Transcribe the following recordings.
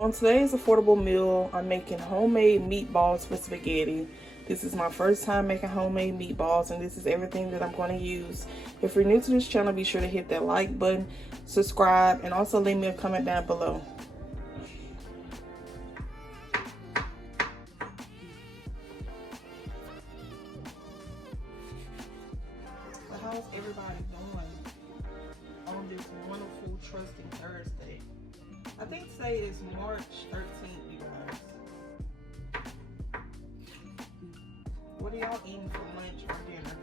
On today's affordable meal, I'm making homemade meatballs for spaghetti. This is my first time making homemade meatballs, and this is everything that I'm going to use. If you're new to this channel, be sure to hit that like button, subscribe, and also leave me a comment down below. So how's everybody doing on this wonderful, trusting Thursday? I think today is March 13th, you guys. What are y'all eating for lunch or dinner?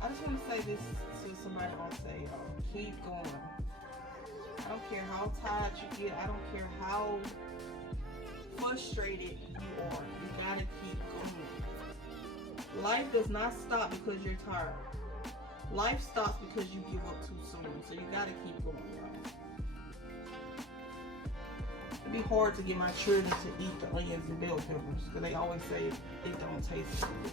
I just want to say this to somebody on stage. Keep going. I don't care how tired you get. I don't care how frustrated you are. You gotta keep going. Life does not stop because you're tired. Life stops because you give up too soon. So you gotta keep going, y'all. It'd be hard to get my children to eat the onions and bell peppers because they always say it don't taste good.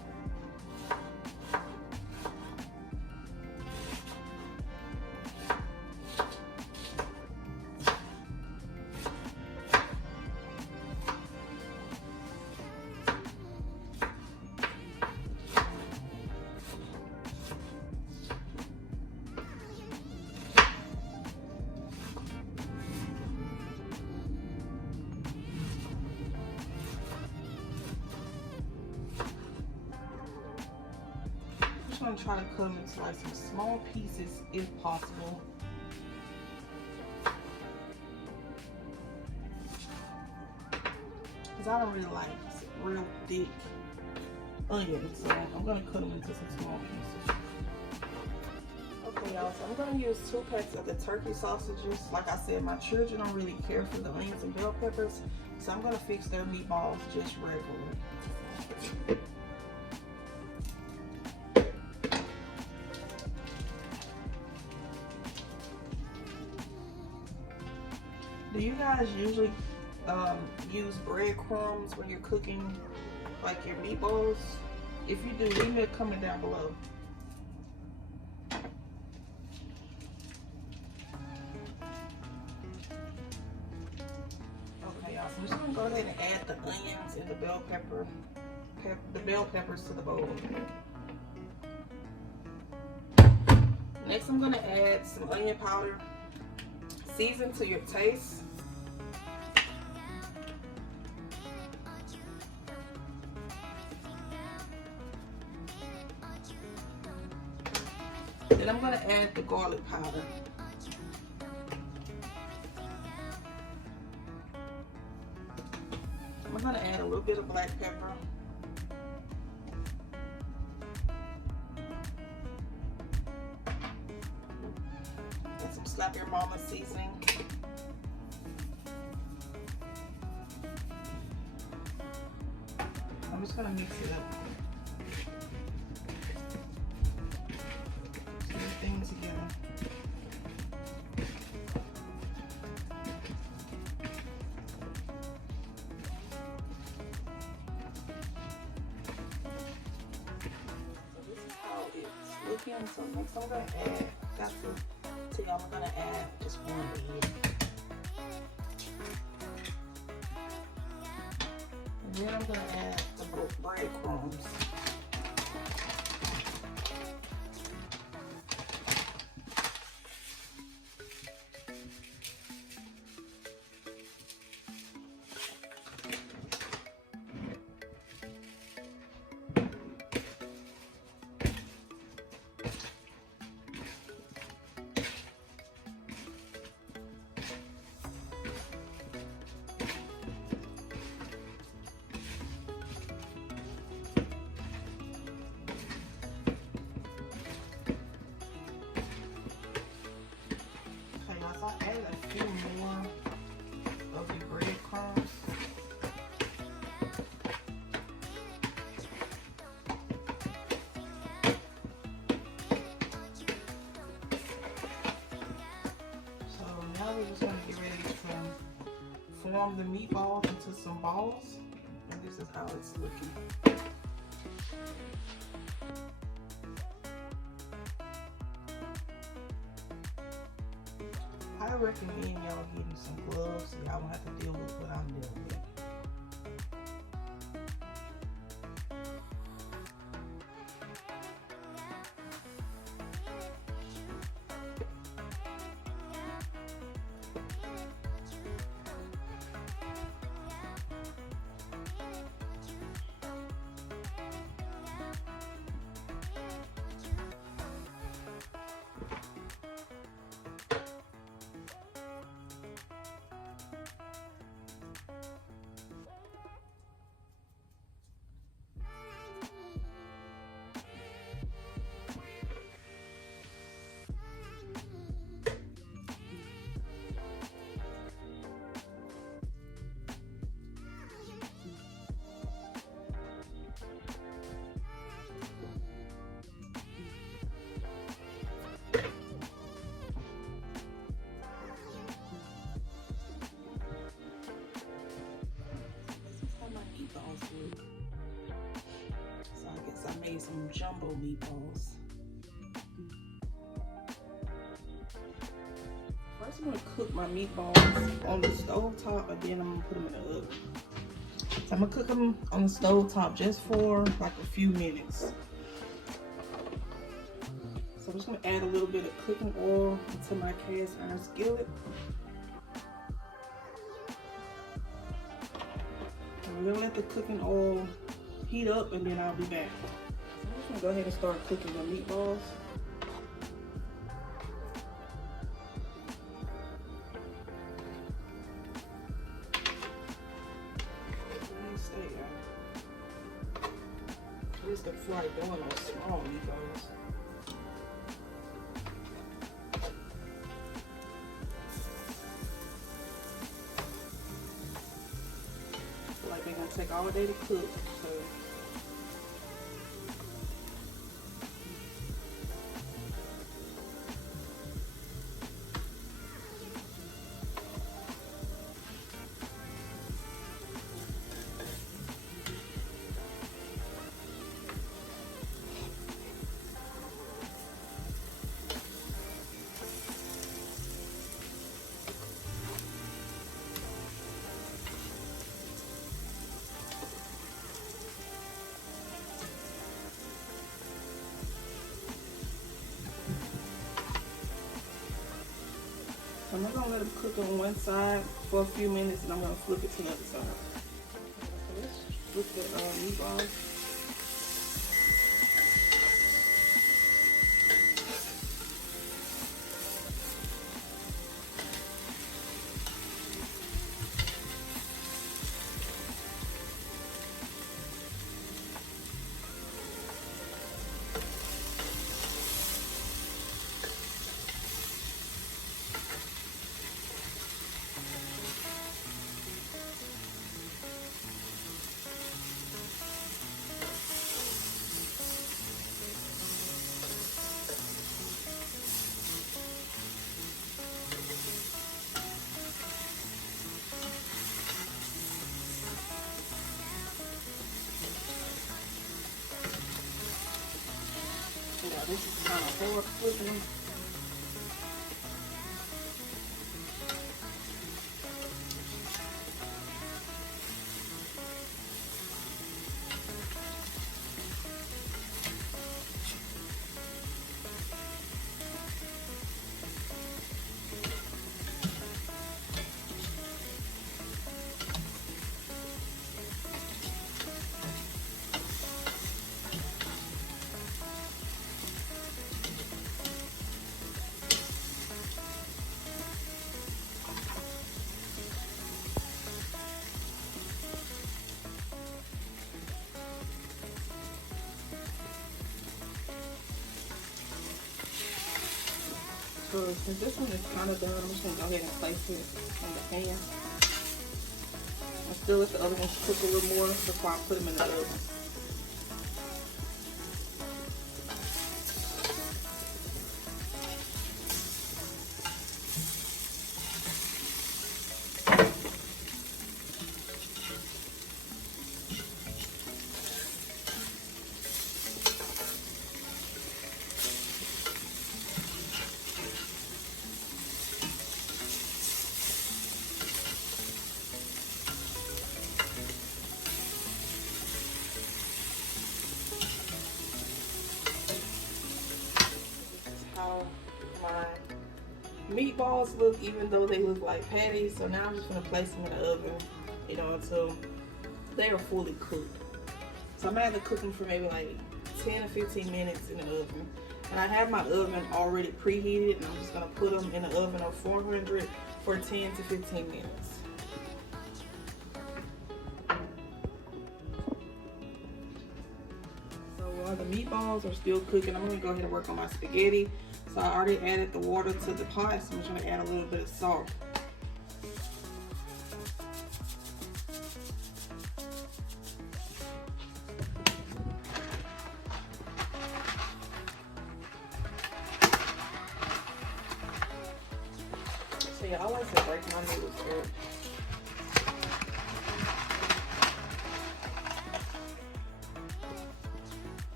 I'm gonna try to cut them into like some small pieces if possible. Because I don't really like real thick onions, so I'm gonna cut them into some small pieces. Okay, y'all, so I'm gonna use 2 packs of the turkey sausages. Like I said, my children don't really care for the onions and bell peppers, so I'm gonna fix their meatballs just regular. Do you guys usually use breadcrumbs when you're cooking like your meatballs? If you do, leave me a comment down below. Okay, y'all, so I'm just gonna go ahead and add the onions and the bell peppers to the bowl. Next, I'm gonna add some onion powder. Season to your taste. Then I'm going to add the garlic powder. I'm going to add a little bit of black pepper. And some Slap Your Mama seasoning. I'm just going to mix it up. Everything together. So this is how it's looking. So next I'm going to add, I'm going to add just 1 egg. And then I'm going to add the breadcrumbs. I added a few more of the breadcrumbs. So now we're just going to get ready to form the meatballs into some balls. And this is how it's looking. I recommend y'all getting some gloves so y'all won't have to deal with what I'm dealing with. So I guess I made some jumbo meatballs. First I'm gonna cook my meatballs on the stove top, and then I'm gonna put them in the oven. So I'm gonna cook them on the stove top just for like a few minutes. So I'm just gonna add a little bit of cooking oil into my cast iron skillet. I'm gonna let the cooking oil heat up, and then I'll be back. So I'm just gonna go ahead and start cooking the meatballs. This is the fry doing those small meatballs. Like they're gonna take all day to cook, so I'm not gonna let them cook on one side for a few minutes, and I'm gonna flip it to the other side. So let's flip the meatballs. Yeah, this is kind of hard flipping. So since this one is kind of done, I'm just going to go ahead and place it in the pan. I still let the other ones cook a little more before I put them in the oven. meatballs look, even though they look like patties. So now I'm just gonna place them in the oven, you know, until they are fully cooked. So I'm gonna have to cook them for maybe like 10 or 15 minutes in the oven. And I have my oven already preheated, and I'm just gonna put them in the oven on 400 for 10 to 15 minutes. So while the meatballs are still cooking, I'm gonna go ahead and work on my spaghetti. So I already added the water to the pot, so I'm just gonna add a little bit of salt. So yeah, I like to break my noodles up.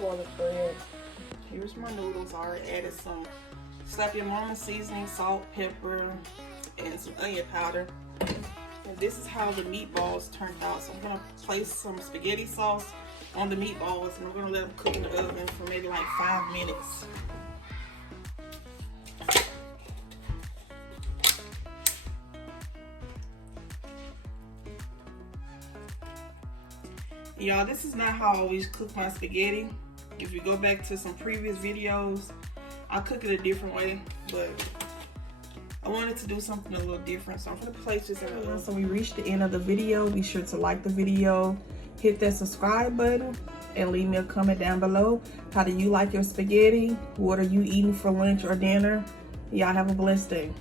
Garlic bread. Here's my noodles. I already added some Slap Your Mama seasoning, salt, pepper, and some onion powder. And this is how the meatballs turned out. So I'm gonna place some spaghetti sauce on the meatballs, and I'm gonna let them cook in the oven for maybe like 5 minutes. Y'all, this is not how I always cook my spaghetti. If you go back to some previous videos, I cook it a different way, but I wanted to do something a little different, so I'm gonna place this in the oven. So we reached the end of the video. Be sure to like the video, hit that subscribe button, and leave me a comment down below. How do you like your spaghetti? What are you eating for lunch or dinner? Y'all have a blessed day.